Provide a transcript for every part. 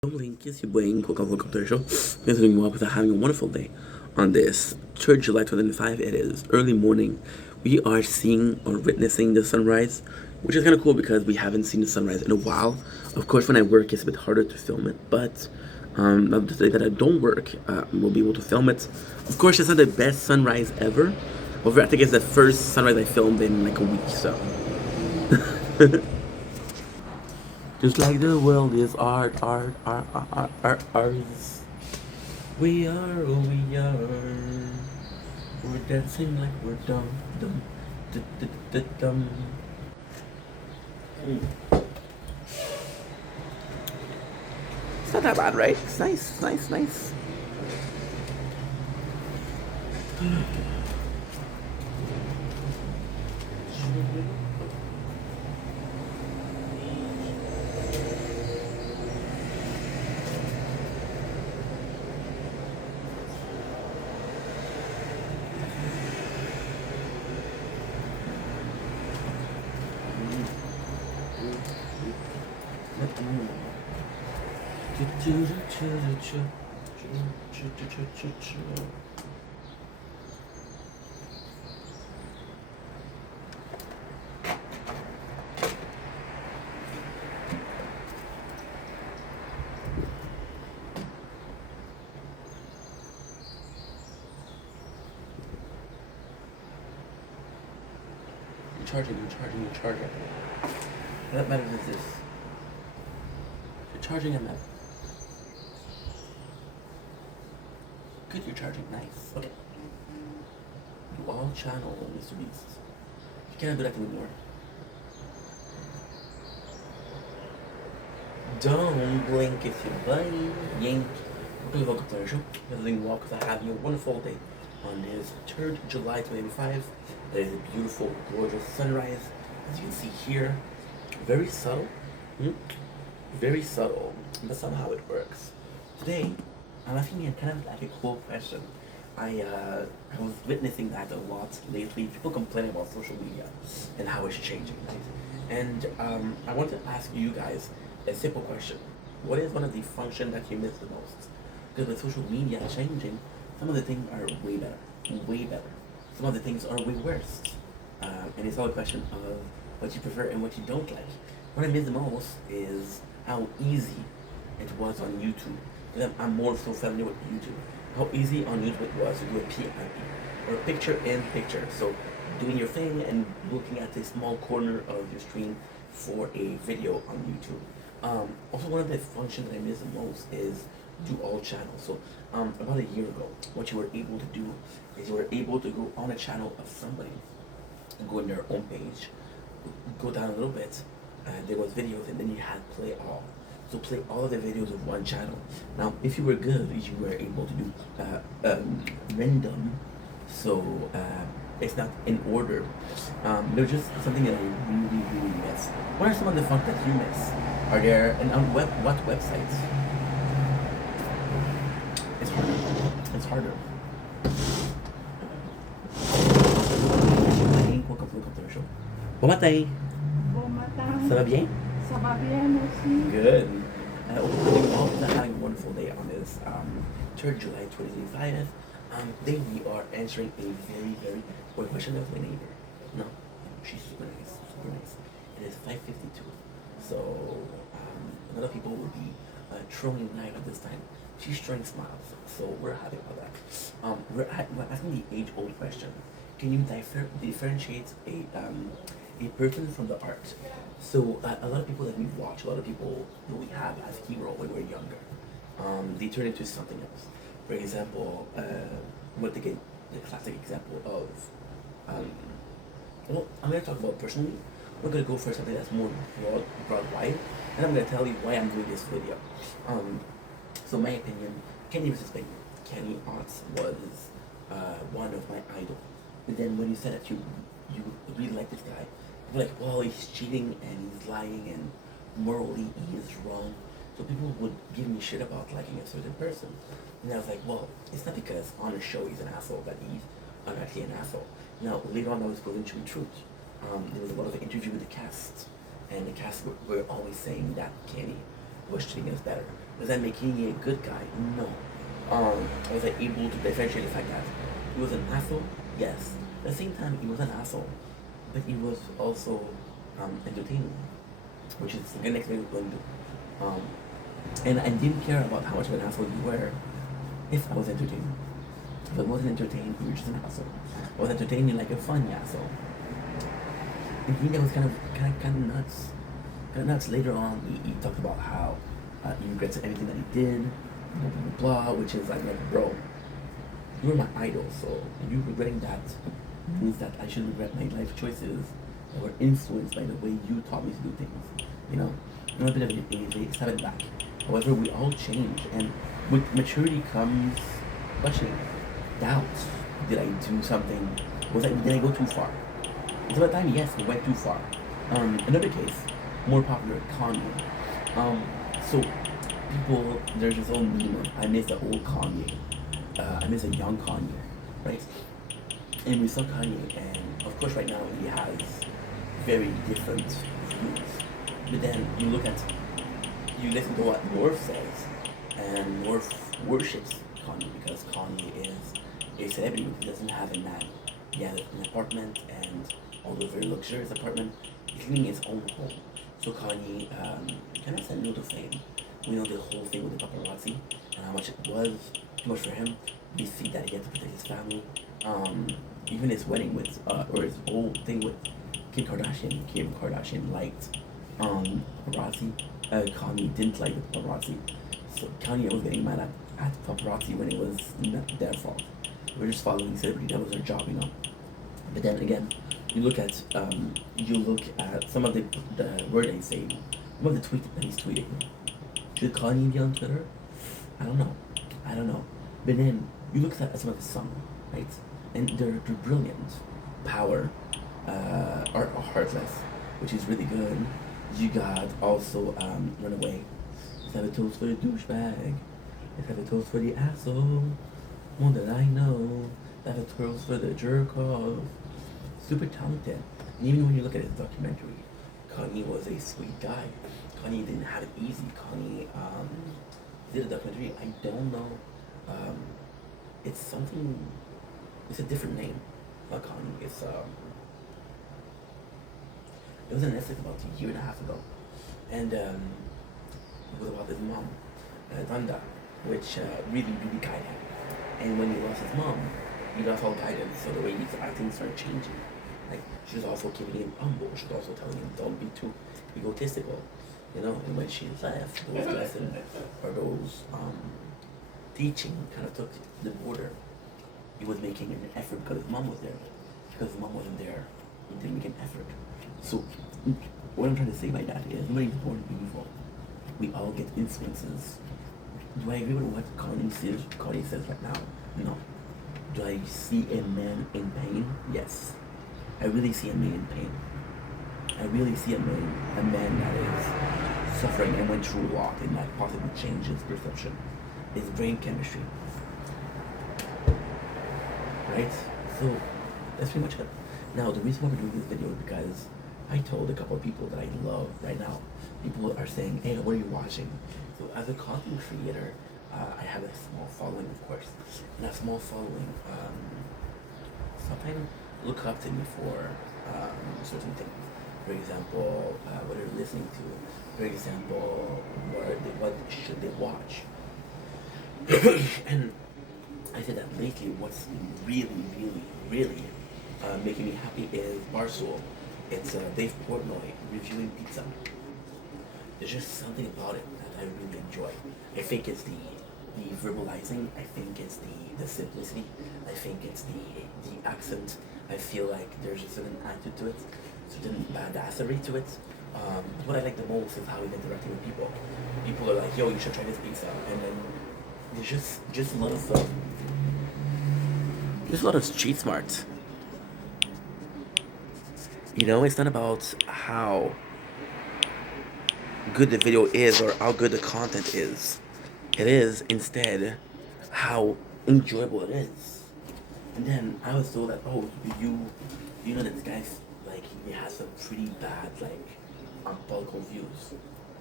Link is your boy welcome to the show. Thanks for doing well because I'm having a wonderful day on this 3rd July 2005. It is early morning. We are seeing or witnessing the sunrise, which is kind of cool because we haven't seen the sunrise in a while. Of course, when I work, it's a bit harder to film it, but the day that I don't work, we'll be able to film it. Of course, it's not the best sunrise ever. However, I think it's the first sunrise I filmed in like a week, so. Just like the world is art, arts. We are who we are. We're dancing like we're dumb, dumb. It's not that bad, right? It's nice. You're charging. What matters is this. You're charging a map. Good, you're charging. Nice. Okay. Do all channel, Mr. Beast. You can't do that anymore. Don't blink if you blink. Yank. Welcome to our show. Living walk because I have a wonderful day on this 3rd July 2005. There is a beautiful, gorgeous sunrise, as you can see here. Very subtle. Very subtle, but somehow it works. Today, I'm asking you kind of like a cool question. I was witnessing that a lot lately. People complain about social media and how it's changing, right? And I want to ask you guys a simple question. What is one of the functions that you miss the most? Because with social media changing, some of the things are way better. Some of the things are way worse. And it's all a question of what you prefer and what you don't like. What I miss the most is how easy it was on YouTube. Because I'm more so familiar with YouTube. How easy on YouTube it was to do a PIP, or picture-in-picture. So doing your thing and looking at a small corner of your screen for a video on YouTube. Also, one of the functions that I miss the most is do all channels. So about a year ago, what you were able to do is you were able to go on a channel of somebody and go in their own page, go down a little bit, and there was videos, and then you had play all. So play all of the videos of one channel. Now, if you were good, you were able to do random, so it's not in order. There's just something that I really miss. What are some of the fun that you miss? Are there, and on what websites? It's harder. Welcome to the show. Bon matin. Bon matin. Ça va bien? Ça va bien aussi. Good. All having a wonderful day on this 3rd July 2025. Today we are answering a very good question of my neighbor. No, she's super nice. It is 5:52. So a lot of people will be throwing knife at this time. She's throwing smiles. So we're happy about that. We're asking the age-old question. Can you differentiate a person from the art? So a lot of people that we watch, a lot of people who we have as hero when we're younger, they turn into something else. For example, we'll take the classic example of, well, I'm going to talk about personally. We're going to go for something that's more broad wide, and I'm going to tell you why I'm doing this video. So my opinion, Kenny was big. Kenny Otts was one of my idols. And then when you said that you really like this guy, you're like, well, he's cheating and he's lying and morally he is wrong. So people would give me shit about liking a certain person. And I was like, well, it's not because on the show he's an asshole that he's actually an asshole. Now, later on I was proven to be truth. There was a lot of interview with the cast, and the cast were always saying that Kenny was treating us better. Does that make me a good guy? No. Was I able to differentiate the fact that he was an asshole? Yes. At the same time, he was an asshole, but he was also entertaining, which is the next thing we're going to do. And I didn't care about how much of an asshole you were if I was entertaining. If I wasn't entertained, you were just an asshole. I was entertaining like a funny asshole. And he that was kind of nuts. Kind of nuts. Later on, he talked about how he regrets everything that he did, blah blah blah, which is like, bro, you were my idol, so you regretting that means that I should regret my life choices that were influenced by the way you taught me to do things. You know, I'm a bit of a step it back. However, we all change, and with maturity comes questioning, doubt. Did I do something? Did I go too far? It's about time. Yes, we went too far. Another case, more popular, Kanye. So people, there's this old meme. I miss the old Kanye. I miss a young Kanye, right? And we saw Kanye, and of course, right now he has very different views. But then you listen to what North says, and North worships Kanye because Kanye is a celebrity who doesn't have a man. He has an apartment, and although a very luxurious apartment, he's living in his own home. So Kanye kind of said no to fame. We know the whole thing with the paparazzi and how much it was too much for him. We see that he had to protect his family. Even his wedding with, or his whole thing with Kim Kardashian liked paparazzi. Kanye didn't like the paparazzi. So Kanye was getting mad at paparazzi when it was not their fault. We're just following celebrity. That was their job, you know. But then again, you look at some of the word they say, some of the tweets that he's tweeting. Should Kanye be on Twitter? I don't know. But then you look at some of the songs, right? And they're brilliant. Power, Heartless, which is really good. You got also Runaway. Let's have a toast for the douchebag. Let's have a toast for the asshole. One that I know. Let's have a toast for the jerk off. Super talented. And even when you look at his documentary, Kanye was a sweet guy. Kanye didn't have it easy. Kanye did a documentary. I don't know. It's something. It's a different name. Not Kanye. It was on Netflix about a year and a half ago, and it was about his mom, Danda, which really guided him. And when he lost his mom, he lost all guidance. So the way he's acting started changing. Like she was also keeping him humble. She was also telling him don't be too egotistical, you know. And when she left, those lessons or those teaching kind of took the border. He was making an effort because his mom was there. Because his mom wasn't there, he didn't make an effort. So what I'm trying to say by that is nobody's born evil. We all get influences. Do I agree with what Kanye says right now? No. Do I see a man in pain? Yes. I really see a man in pain. I really see a man that is suffering and went through a lot and that possibly changed his perception, his brain chemistry. Right? So that's pretty much it. Now the reason why we're doing this video is because I told a couple of people that I love right now. People are saying, hey, what are you watching? So as a content creator, I have a small following, of course. And that small following sometimes look up to me for certain things. For example, what they're listening to. For example, what should they watch? And I said that lately what's really making me happy is Barstool. It's Dave Portnoy reviewing pizza. There's just something about it that I really enjoy. I think it's the verbalizing. I think it's the simplicity. I think it's the accent. I feel like there's a certain attitude to it, certain badassery to it. What I like the most is how he's interacting with people. People are like, yo, you should try this pizza. And then there's just a lot of street smarts. You know, it's not about how good the video is or how good the content is. It is instead how enjoyable it is. And then I was told that, oh, you know that this guy's like he has some pretty bad like political views.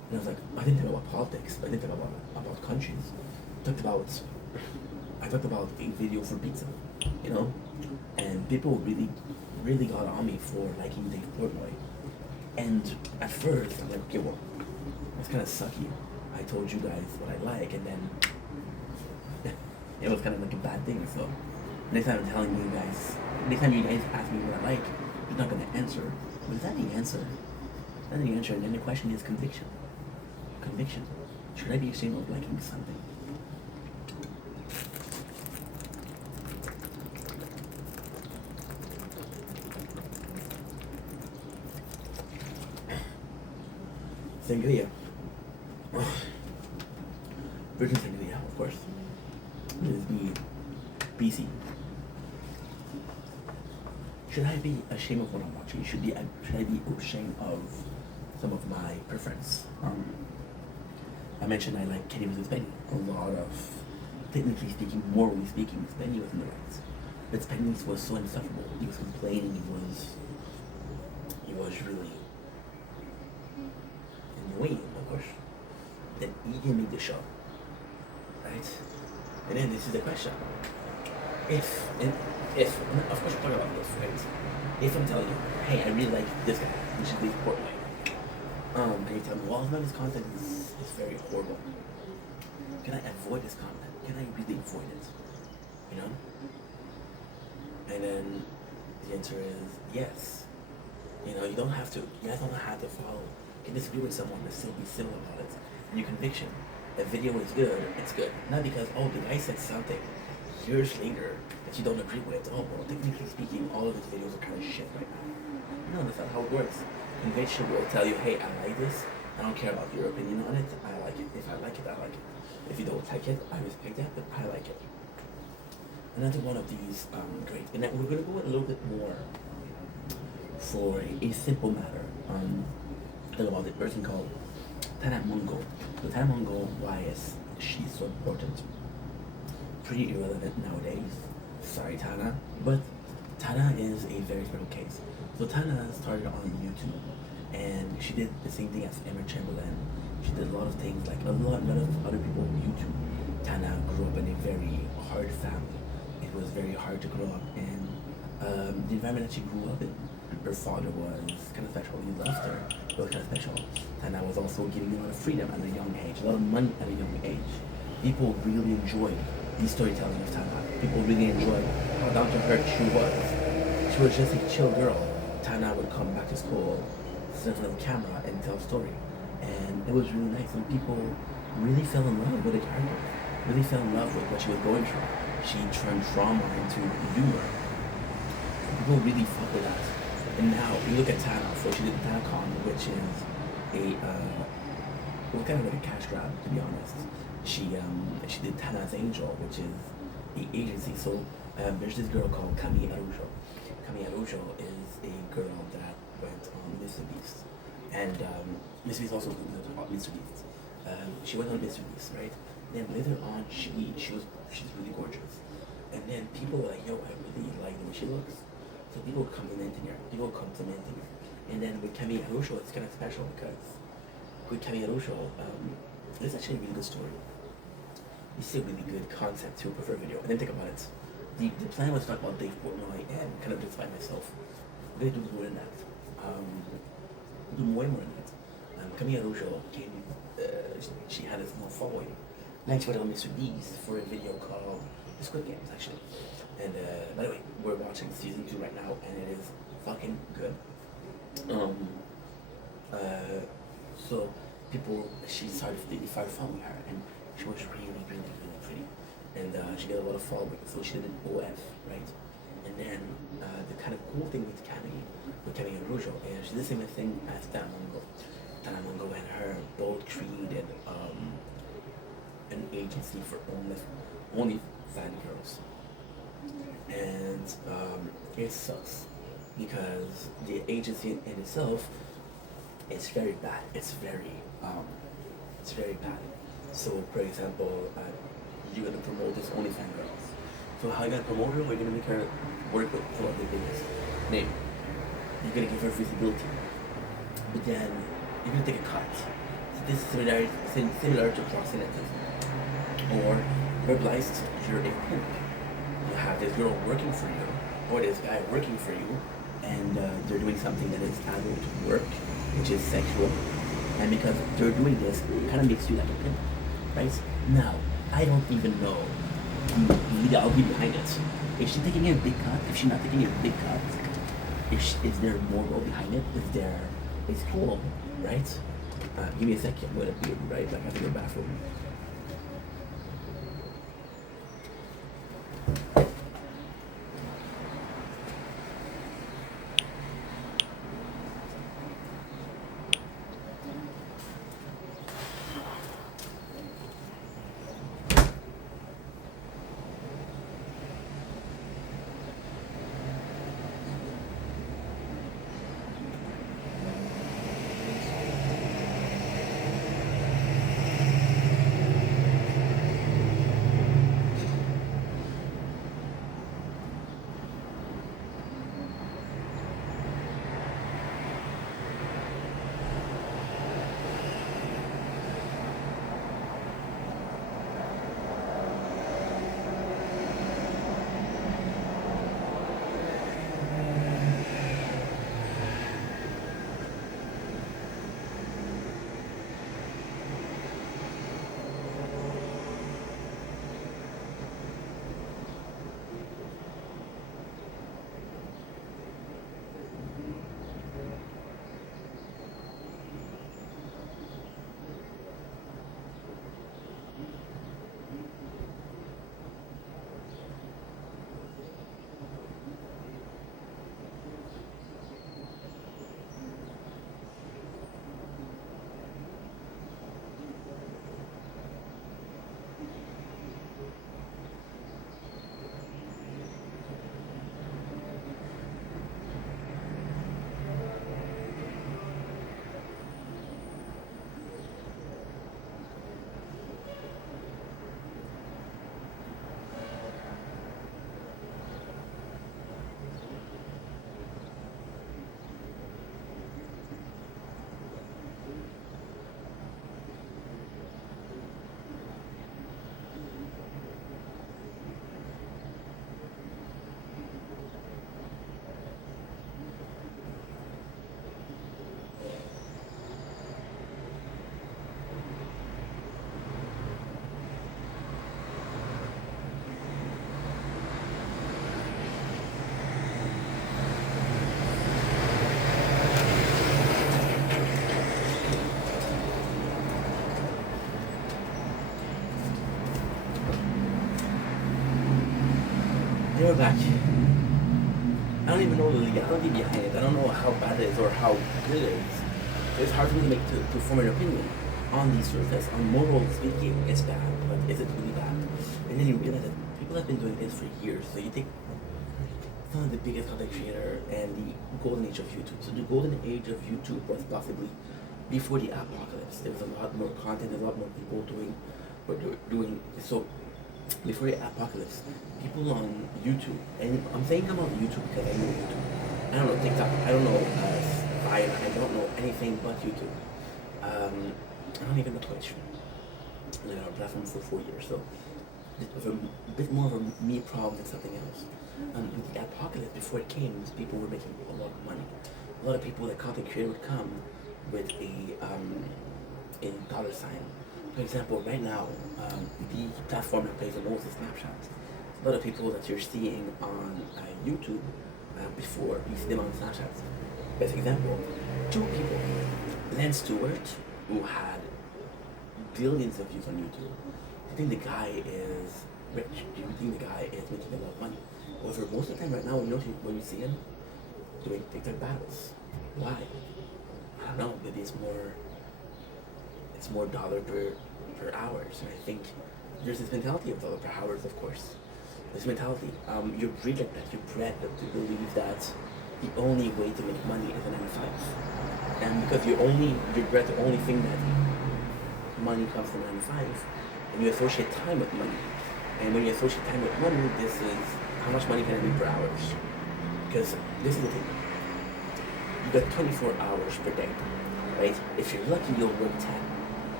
And I was like, I didn't talk about politics. I didn't talk about countries. I talked about a video for pizza, you know, and people really got on me for liking Dave Portnoy. And at first, I'm like, okay, well, that's kind of sucky. I told you guys what I like, and then it was kind of like a bad thing. So next time I'm telling you guys, next time you guys ask me what I like, you're not gonna answer. But is that the answer? That's the answer. And then the question is conviction. Conviction. Should I be ashamed of liking something? Sangria. Virgin sangria, of course. It is the BC. Should I be ashamed of what I'm watching? Should I be ashamed of some of my preference? I mentioned I like Kenny vs. Benny. A lot of, technically speaking, morally speaking, Benny was in the right. But Benny was so insufferable. He was complaining. He was really annoying, of course. Then he didn't make the show, right? And then this is the question: if, of course, we're talking about this, right? If I'm telling you, hey, I really like this guy, which is Dave Portnoy, and you tell me, well, none of his content is very horrible. Can I avoid this content? Can I really avoid it? You know? And then the answer is yes. You know, you don't have to. You guys don't have to follow. You can disagree with someone and still be civil about it. And your conviction, a video is good, it's good. Not because, oh, the guy said something years later that you don't agree with. Oh, well, technically speaking, all of his videos are kind of shit right now. No, that's not how it works. Conviction will tell you, hey, I like this. I don't care about your opinion on it. I like it. If I like it, I like it. If you don't like it, I respect that, but I like it. Another one of these, great. And then we're going to go a little bit more for a simple matter. Talk about a person called Tana Mongeau. So Tana Mongeau, why is she so important? Pretty irrelevant nowadays. Sorry, Tana. But Tana is a very special case. So Tana started on YouTube, and she did the same thing as Emma Chamberlain. She did a lot of things like a lot of other people on YouTube. Tana grew up in a very hard family. It was very hard to grow up in. The environment that she grew up in, her father was kind of special. He loved her. It was kind of special. Tana was also giving a lot of freedom at a young age, a lot of money at a young age. People really enjoyed the storytelling of Tana. People really enjoyed how down to earth she was. She was just a chill girl. Tana would come back to school, sit in front of the camera, and tell a story. And it was really nice. And people really fell in love with the character. Really fell in love with what she was going through. She turned drama into humor. People really fuck with that. And now you look at Tana. So she did TanaCon, which is well, kind of like a cash grab, to be honest. She did Tana's Angel, which is the agency. So there's this girl called Camille Araujo. Camille Araujo is a girl that went on Mr. Beast, and Mr. Beast also went on Mr. Beast. She went on Mr. Beast, right? Then later on, she's really gorgeous, and then people were like, yo, I really like the way she looks. So people were complimenting her. And then with Camille Araujo, it's kind of special because with Camille Araujo, it's actually a really good story. It's a really good concept to prefer video. And then think about it. The plan was to talk about Dave Portnoy and kind of justify myself. I'm going to do more than that. Do way more than that. Camille Araujo came, she had a small following. Then she went on Mr. Beast for a video called The Squid Games, actually. And by the way, we're watching season 2 right now, and it is fucking good. So she started following her, and she was really pretty. And she got a lot of following, so she did an OF, right? And then the kind of cool thing with Camille Araujo, and she did the same thing as Tana Mongeau. Tana Mongeau and her both created an agency for only fan girls. And it sucks because the agency in itself is very bad. It's very bad. So, for example, you're gonna promote this only fan girls. So how you gonna promote her? We're gonna make her work with for the biggest name. You're gonna give her visibility, but then you're gonna take a cut. So this is similar to proxenetism. Or verbalized, you're a pimp. You have this girl working for you, or this guy working for you, and they're doing something that is not going to work, which is sexual. And because they're doing this, it kind of makes you like a pimp, right? Now, I don't even know the legality behind it. Is she taking a big cut? If she's not taking a big cut, is there more role behind it? It's cool, right? Give me a second, I'm gonna be right back after the bathroom. We're back. I don't even know the legality behind it. I don't know how bad it is or how good it is. It's hard for me to form an opinion on these surface. On moral speaking, it's bad, but is it really bad? And then you realize that people have been doing this for years. So you take some of the biggest content creator and the golden age of YouTube. So the golden age of YouTube was possibly before the apocalypse. There was a lot more content, a lot more people doing so. Before the apocalypse, people on YouTube, and I'm saying about YouTube because I know YouTube. I don't know TikTok. I don't know Vine. I don't know anything but YouTube. I don't even know Twitch. I've been on a platform for 4 years, so it's a bit more of a me problem than something else. With the apocalypse, before it came, people were making a lot of money. A lot of people, that content creator, would come with a dollar sign. For example, right now, the platform that pays the most is Snapchat. A lot of people that you're seeing on YouTube before, you see them on Snapchat. Best example, 2 people. Lance Stewart, who had billions of views on YouTube. Do you think the guy is rich? Do you think the guy is making a lot of money? However, most of the time right now, when you see him doing TikTok battles, why? I don't know, maybe it's more dollar per hours. And I think there's this mentality of dollar per hours, of course. This mentality, you're bred like that. You're bred to believe that the only way to make money is a 9 to 5. And because you're bred to only think that money comes from 9 to 5, and you associate time with money. And when you associate time with money, this is how much money can I make per hour? Because this is the thing. You got 24 hours per day, right? If you're lucky, you'll work 10.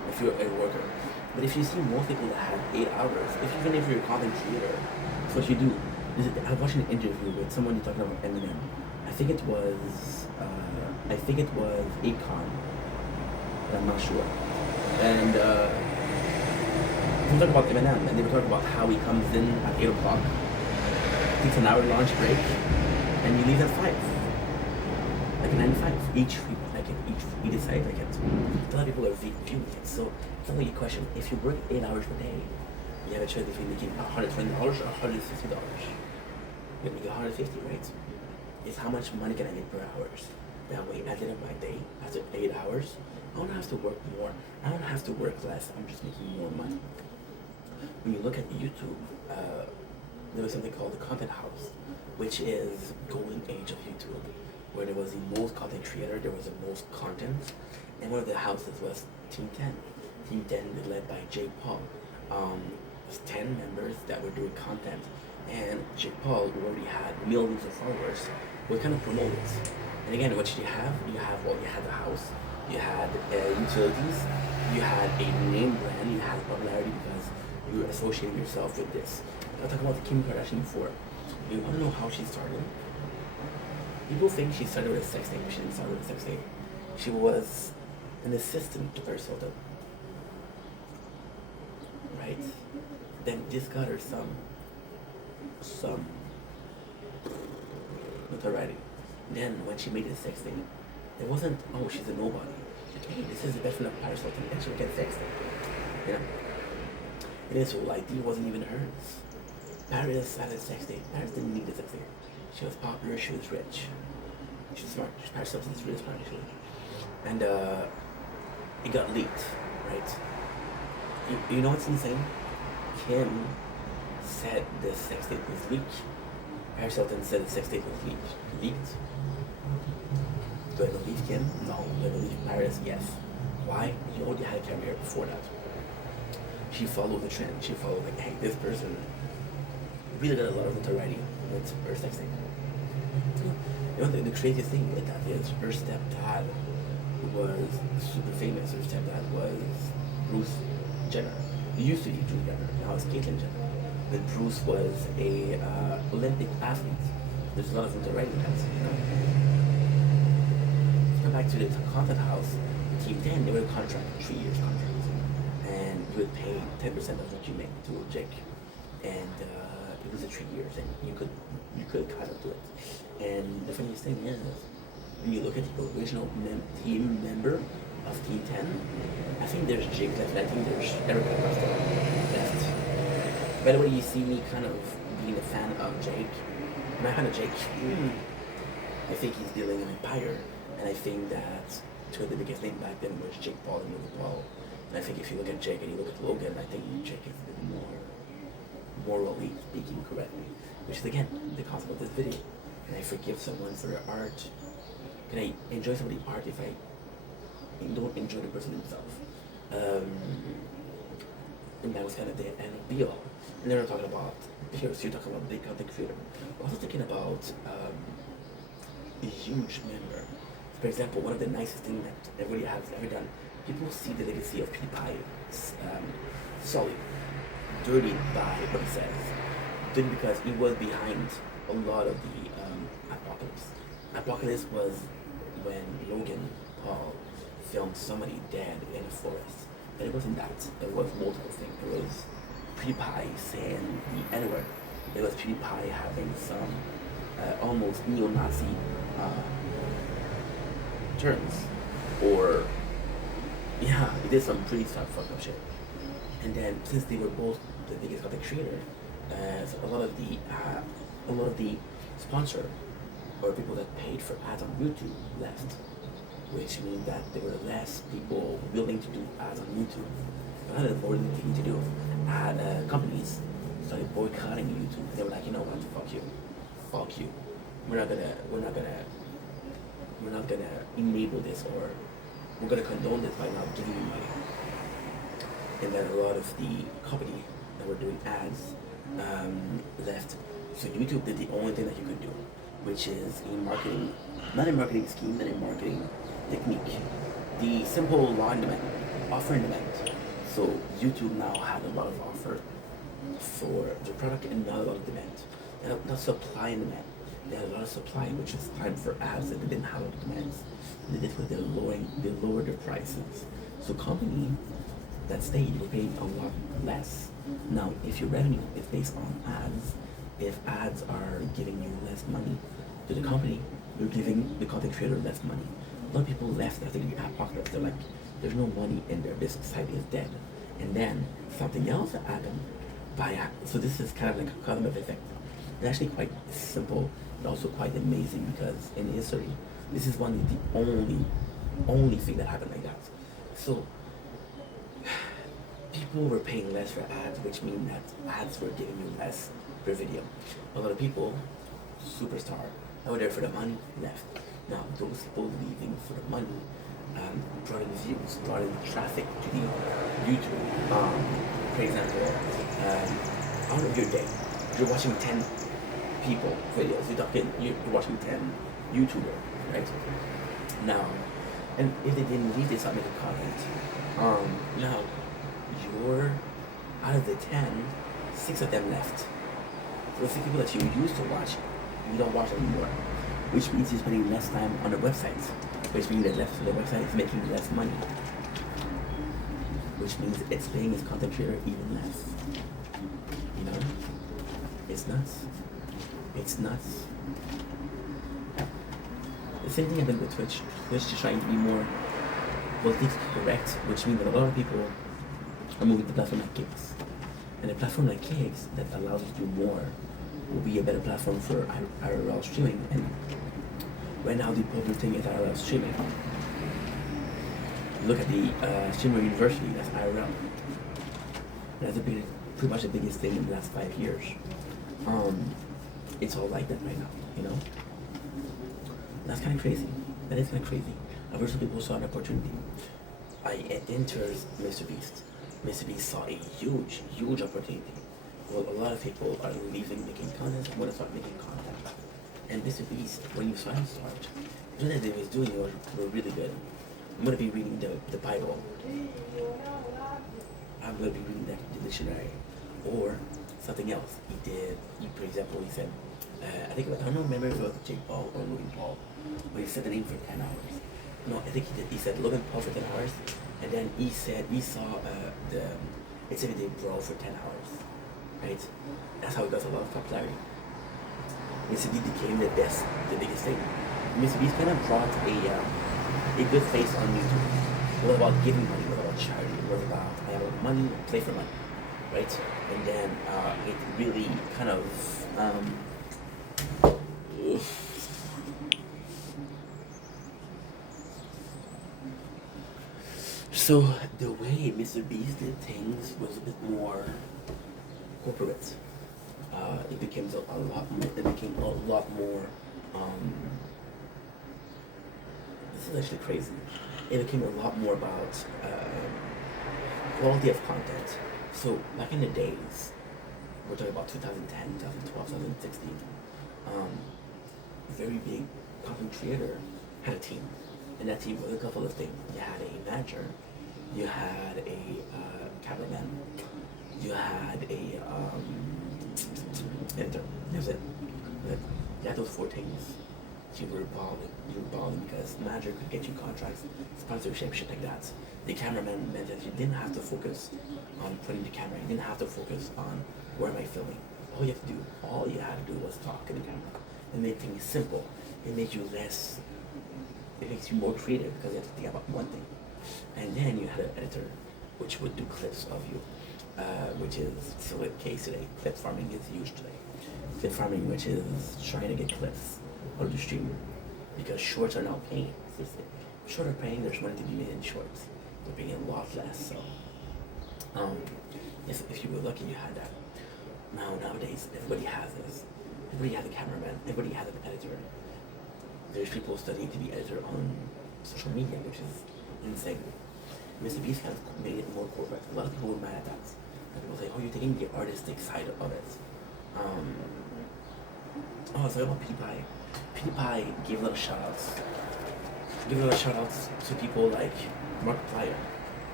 if you're a worker. But if you see most people that have 8 hours, even if you're a content creator, that's what you do. I watched an interview with someone talking about Eminem. I think it was Akon, but I'm not sure. And we were talking about Eminem, and they were talking about how he comes in at 8 o'clock, takes an hour lunch break, and he leaves at 5. Like a 9 to 5 each week, he decides like it. A lot of people are viewing it, so it's not like a question. If you work 8 hours per day, you have a choice between making $120 or $150. You make $150, right? It's how much money can I get per hour. That way, at the end of my day, after 8 hours, I don't have to work more. I don't have to work less. I'm just making more money. When you look at YouTube, there was something called the Content House, which is golden age of YouTube, where there was the most content creator, there was the most content, and one of the houses was Team 10. Team 10 was led by Jake Paul. It was 10 members that were doing content, and Jake Paul, who already had millions of followers, would kind of promote it. And again, what did you have? You had the house, you had utilities, you had a name brand, you had popularity because you were associating yourself with this. I'll talk about Kim Kardashian before. You want to know how she started? People think she started with a sex tape, but she didn't start with a sex tape. She was an assistant to Paris Hilton. Right? Then this got her some notoriety. Then when she made a sex tape, it wasn't, oh, she's a nobody. Like, hey, this is the best friend of Paris Hilton, and she'll get a sex tape. You know? And this whole idea wasn't even hers. Paris had a sex tape. Paris didn't need a sex tape. She was popular, she was rich. She was smart. Paris Hilton is really smart, actually. And it got leaked, right? You know what's insane? Kim said the sex tape was leaked. Paris Hilton said the sex tape was leaked. Do I believe Kim? No. Do I believe Paris? Yes. Why? You already had a career before that. She followed the trend. She followed like, hey, this person really got a lot of notoriety with her sex tape. You know, the craziest thing with that is her stepdad was super famous. Her stepdad was Bruce Jenner. He used to be Bruce Jenner. Now it's Caitlyn Jenner. But Bruce was a Olympic athlete. There's a lot of notoriety in that. You know? Come back to the Content House. Team 10, they were a contract, 3 years contract. And you would pay 10% of what you make to Jake. And it was a 3 years, and you could kind of do it. And the funniest thing is, when you look at the original team member of Team 10, I think there's Jake left, and I think there's Erica Costa left. By the way, you see me kind of being a fan of Jake. Am I a fan of Jake? I think he's building an empire, and I think that two of the biggest names back then was Jake Paul and Logan Paul. And I think if you look at Jake and you look at Logan, I think Jake is a bit more morally speaking correctly. Which is again the concept of this video. Can I forgive someone for their art? Can I enjoy somebody's art if I don't enjoy the person himself? And that was kind of the end of be all. And then we're talking about here, so you're talking about big content creator. We're also thinking about a huge member. For example, one of the nicest things that everybody has ever done, people see the legacy of PewDiePie sullied, dirtied by what he says. Dirty because he was behind a lot of the apocalypse. Apocalypse was when Logan Paul filmed somebody dead in a forest. And it wasn't that. It was multiple things. It was PewDiePie saying the N-word. It was PewDiePie having some almost neo-Nazi terms. Or, yeah, he did some pretty fucked up shit. And then, since they were both the biggest content creator, so a lot of the sponsor or people that paid for ads on YouTube left, which means that there were less people willing to do ads on YouTube. They had a more thing to do. Companies started boycotting YouTube. They were like, you know what, fuck you. We're not gonna enable this, or we're gonna condone this by not giving you money. And then a lot of the company that were doing ads left. So YouTube did the only thing that you could do, which is a marketing, not a marketing scheme, but a marketing technique. The simple line demand. offer and demand. So YouTube now had a lot of offer for the product and not a lot of demand. And not supply and demand. They had a lot of supply, which is time for ads, and they didn't have a lot of demands. And they did what they lowered their prices. So company that stayed were paying a lot less. Now, if your revenue is based on ads, if ads are giving you less money to the company, you're giving the content creator less money. A lot of people left after the apocalypse. They're like, there's no money in there. This society is dead. And then something else happened. So this is kind of like a cosmic effect. It's actually quite simple, but also quite amazing because in history, this is one of the only thing that happened like that. So people were paying less for ads, which means that ads were giving you less per video. A lot of people, superstar, that were there for the money, left. Now those people leaving for the money brought in views, brought in traffic to the YouTube. For example, out of your day, you're watching 10 people videos. You're watching 10 YouTubers, right? Now, and if they didn't leave, they start making content. Now, you're out of the 10, 6 of them left. So 6 people that you used to watch, you don't watch anymore. Which means you're spending less time on the websites. Which means that left to the website is making less money. Which means it's paying its content creator even less. You know? It's nuts. It's nuts. The same thing happened with Twitch. Twitch is trying to be more politically correct, which means that a lot of people are moving to platform like Kick. And a platform like Kick that allows you to do more will be a better platform for IRL streaming. And right now the popular thing is IRL streaming. Look at the Streamer University, that's IRL. That's pretty much the biggest thing in the last 5 years. It's all like that right now, you know? That's kind of crazy. That is kind of crazy. I've heard some people saw an opportunity. I entered MrBeast. MrBeast saw a huge opportunity. Well, a lot of people are leaving making content and want to start making content. And MrBeast, when you saw him start, the things that he was doing were really good. I'm going to be reading the Bible. I'm going to be reading the dictionary. Or something else. For example, he said, I don't remember if it was Jake Paul or Logan Paul, but he said the name for 10 hours. No, I think he said Logan Paul for 10 hours, and then he said, we saw it's every day brawl for 10 hours, right? That's how he got a lot of popularity. MrBeast became the biggest thing. MrBeast kind of brought a good face on YouTube. It was about giving money, it was about charity, it was about, I have money, play for money, right? And then it really kind of, so the way MrBeast did things was a bit more corporate. It became a lot more. This is actually crazy. It became a lot more about quality of content. So back in the days, we're talking about 2010, 2012, 2016. A very big content creator had a team, and that team was a couple of things. You had a manager, you had a cameraman, you had a editor. That's it. You had those 4 things. You were balling because the manager could get you contracts, sponsorship, shit like that. The cameraman meant that you didn't have to focus on putting the camera. You didn't have to focus on where am I filming. All you had to do was talk in the camera and make things simple. It makes you more creative because you have to think about one thing. And then you had an editor which would do clips of you, which is still the case today. Clip farming is huge today. Clip farming, which is trying to get clips out of the streamer because shorts are now paying. Short are paying, there's money to be made in shorts. They're paying a lot less, so if you were lucky you had that. Nowadays everybody has this. Everybody has a cameraman, everybody has an editor. There's people studying to be editor on social media, which is insane. MrBeast has made it more corporate. A lot of people were mad at that. And people say, oh, you're taking the artistic side of it. So about PewDiePie. PewDiePie gave a lot of shout outs. To people like Markiplier.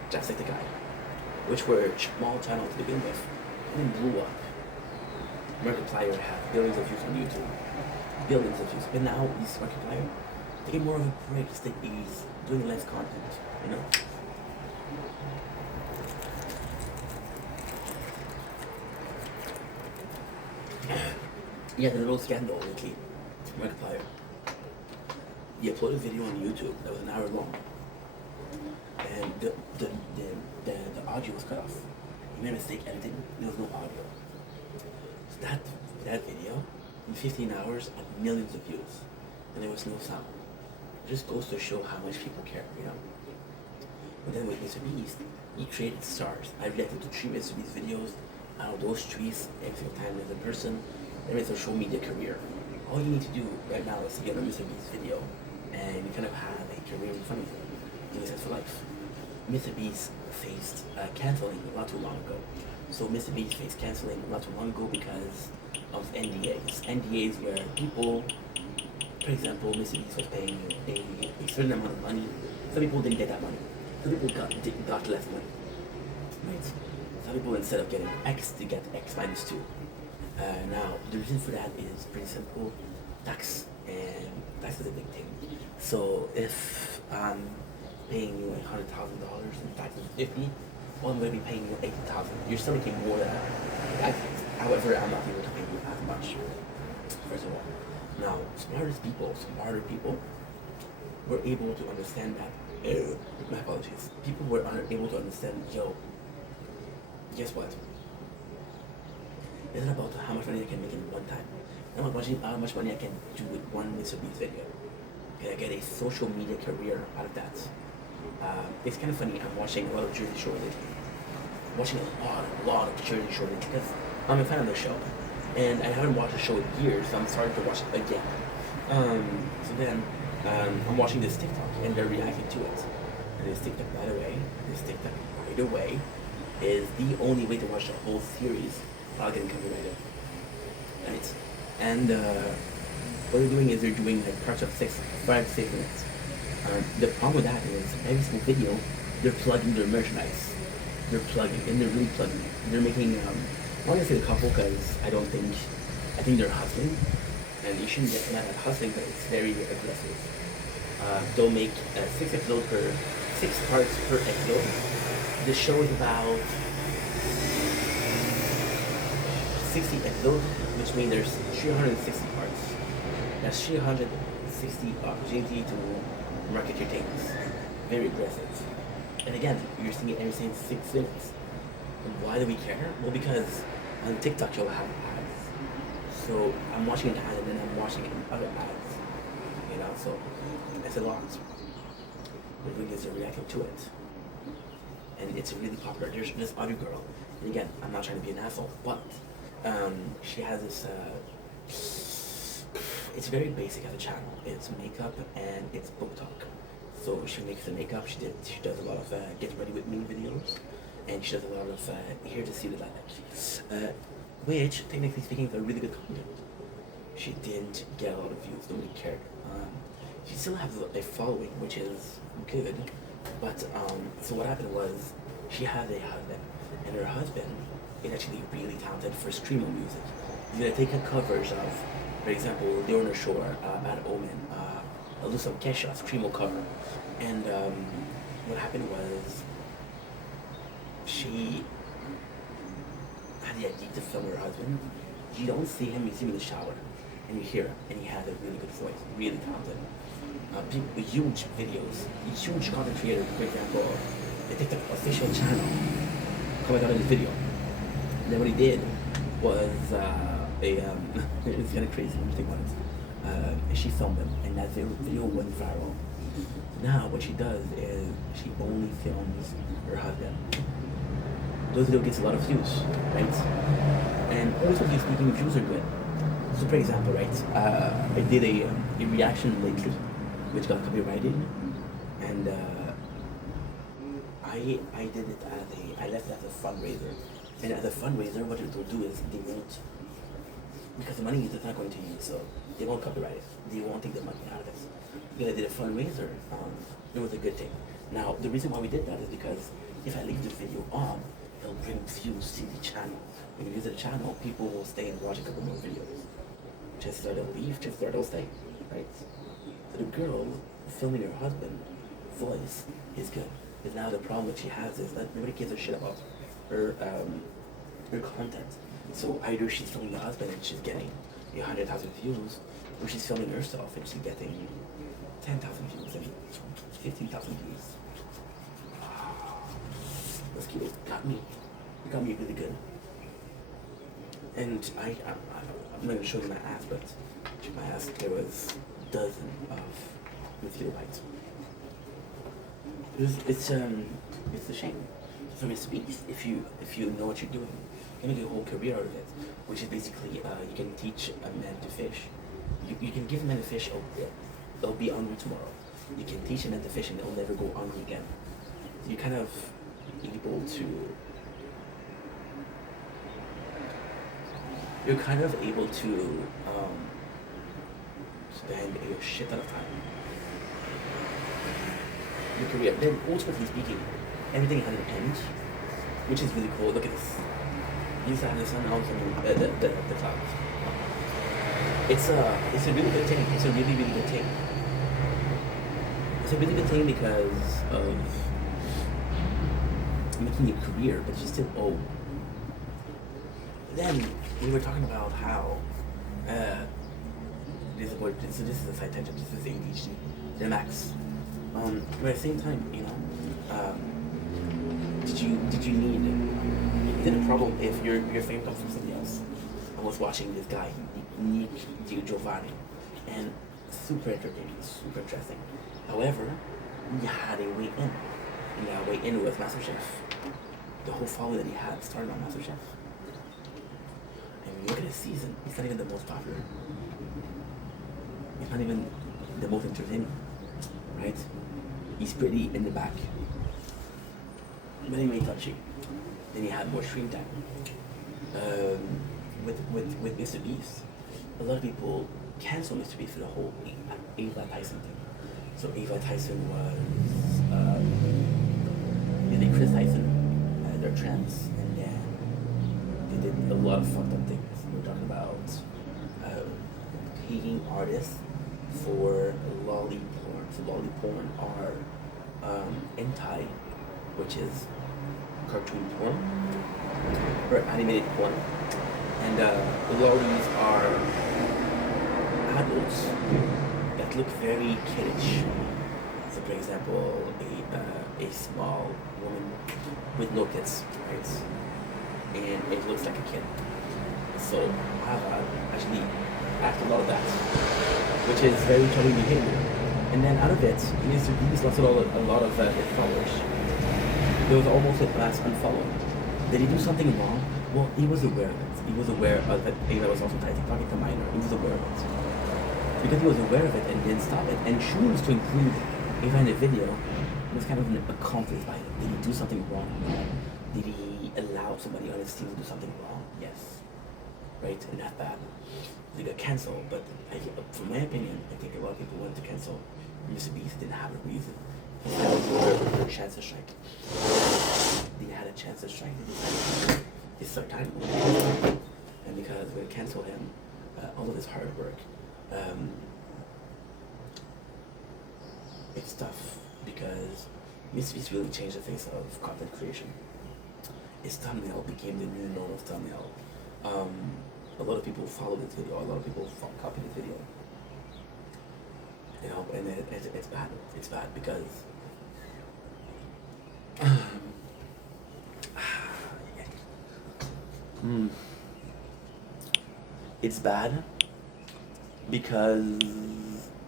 Jacksepticeye, which were small channels to begin with, and then blew up. Markiplier had billions of views on YouTube. Billions of views. But now he's Markiplier taking more of a break. He's doing less content, you know? He had a little scandal lately. Markiplier. He uploaded a video on YouTube that was an hour long. And the audio was cut off. He made a mistake editing. There was no audio. So that video, in 15 hours, had millions of views. And there was no sound. It just goes to show how much people care, you know? But then with Mr. Beast, he created stars. I reacted to 3 Mr. Beast videos. Out of those 3, every single time as a person, there is a social media career. All you need to do right now is to get a Mr. Beast video, and you kind of have a career in front of you. In a sense for life. Mr. Beast faced canceling not too long ago. So Mr. Beast faced canceling not too long ago because of NDAs. NDAs where people, for example, Mr. Beast was paying a certain amount of money. Some people didn't get that money. Some people got less money. Right? Some people, instead of getting X, they get X minus 2. Now, the reason for that is pretty simple. Tax. And tax is a big thing. So if I'm paying you $100,000 and taxes $50,000, well, I'm going to be paying you $80,000. You're still making more than taxes. However, I'm not able to pay you as much. First of all. Now, smarter people were able to understand that. My apologies. People were able to understand, guess what? It's not about how much money I can make in one time. It's not about how much money I can do with one Mr. Beast video. Can I get a social media career out of that? It's kind of funny, I'm watching a lot of Jersey Shore lately. Watching a lot of Jersey Shore lately because I'm a fan of the show. And I haven't watched the show in years, so I'm starting to watch it again. So then, I'm watching this TikTok and they're reacting to it. And this TikTok, by the way, is the only way to watch the whole series without getting copyrighted. Right? And what they're doing is they're doing like parts of 5 to 6 minutes. The problem with that is every single video, they're plugging their merchandise. They're really plugging it. They're making, I want to say the couple because I think they're hustling. And you shouldn't get mad at hustling, but it's very aggressive. They'll make 6 parts per episode. The show is about 60 episodes, which means there's 360 parts. That's 360 opportunity to market your things. Very aggressive. And again, you're seeing it every single 6 minutes. And why do we care? Well, because on TikTok you'll have ads. So I'm watching an ad and then I'm watching other ads. You know, so it's a lot. The thing is they're reacting to it. And it's really popular. There's this other girl. And again, I'm not trying to be an asshole, but she has this it's very basic as a channel. It's makeup and it's book talk. So she makes the makeup, she does a lot of get ready with me videos, and she does a lot of here to see the light, which technically speaking is a really good content. She didn't get a lot of views, nobody cared. She still has a following, which is good, but so what happened was she had a husband, and her husband is actually really talented for screamo music. He's gonna take her covers of, for example, Leona Shore, Bad Omen, I'll do some Kesha, screamo cover. And what happened was she had the idea to film her husband. You don't see him, you see him in the shower, and you hear him, and he has a really good voice, really talented. People with huge videos, huge content creator, for example, the TikTok official channel, comment on his video. And then what he did was it's kind of crazy when you think about it. She filmed him, and that video went viral. Now what she does is she only films her husband. Those videos gets a lot of views, right? And also speaking, views are good. So for example, right, I did a reaction lately, which got copyrighted, and I did it I left it as a fundraiser. And as a fundraiser, what it will do is they won't, because the money is not going to you, so they won't copyright it. They won't take the money out of it. Because I did a fundraiser, it was a good thing. Now, the reason why we did that is because if I leave the video on, it'll bring views to the channel. When you visit the channel, people will stay and watch a couple more videos. Chances are they'll leave, chances are they'll stay, right? So the girl filming her husband voice is good. But now the problem that she has is that nobody gives a shit about her content. So either she's filming the husband and she's getting 100,000 views, or she's filming herself and she's getting 10,000 views and 15,000 views. This kid got me really good. And I'm not gonna show you my ass, but my ass, there was dozens of mosquito bites. It's a shame. For Mr. Beast, if you know what you're doing, you can make a whole career out of it, which is basically you can teach a man to fish. You can give a man a fish, they'll be hungry tomorrow. You can teach a man to fish and they'll never go hungry again. So you're kind of able to spend a shit ton of time. Your career. Then ultimately speaking, everything has an end, which is really cool. Look at this. You have the sun out and the clouds. It's a really good thing. It's a really good thing. It's a really good thing because of making a career, but you still owe. Then we were talking about how this is a side tangent. This is ADHD, the max. But at the same time, did you need? Is it a problem if your fame comes from somebody else? I was watching this guy, Nick Giovanni, and super entertaining, super interesting. However, he had a way in, and that way in was MasterChef. The whole following that he had started on MasterChef. And when you look at his season, he's not even the most popular. He's not even the most entertaining, right? He's pretty in the back. But anyway, touchy. Then he had more screen time. With Mr. Beast, a lot of people cancel Mr. Beast for the whole Ava Tyson thing. So Ava Tyson was Chris Tyson, they're trans, and then they did a lot of fucked up things. We're talking about paying artists for lolly porn. So lolly porn are hentai, which is cartoon porn or animated porn, and the lollies are adults that look very kiddish. So, for example, a small woman with no tits, right? And it looks like a kid. So Ava actually asked a lot of that, which is very troubling behavior. And then out of it, Mr. Beast lost a lot of his followers. There was almost a mass unfollowing. Did he do something wrong? Well, he was aware of it. He was aware of that Ava was also talking to minor. He was aware of it. Because he was aware of it and didn't stop it and chose to include Ava in the video, it was kind of an accomplice by him. Did he do something wrong? Did he allow somebody on his team to do something wrong? Yes. Right? And that's bad. They got cancelled, but from my opinion, I think a lot of people wanted to cancel Mr. Beast didn't have a reason. He had a chance to strike. They had a chance to strike. They decided to start time. And because when they cancel him, all of his hard work, it's tough because Mr. Beast really changed the face of content creation. His thumbnail became the new normal thumbnail. A lot of people followed this video. A lot of people copied this video. You know, and it's bad. It's bad because it's bad because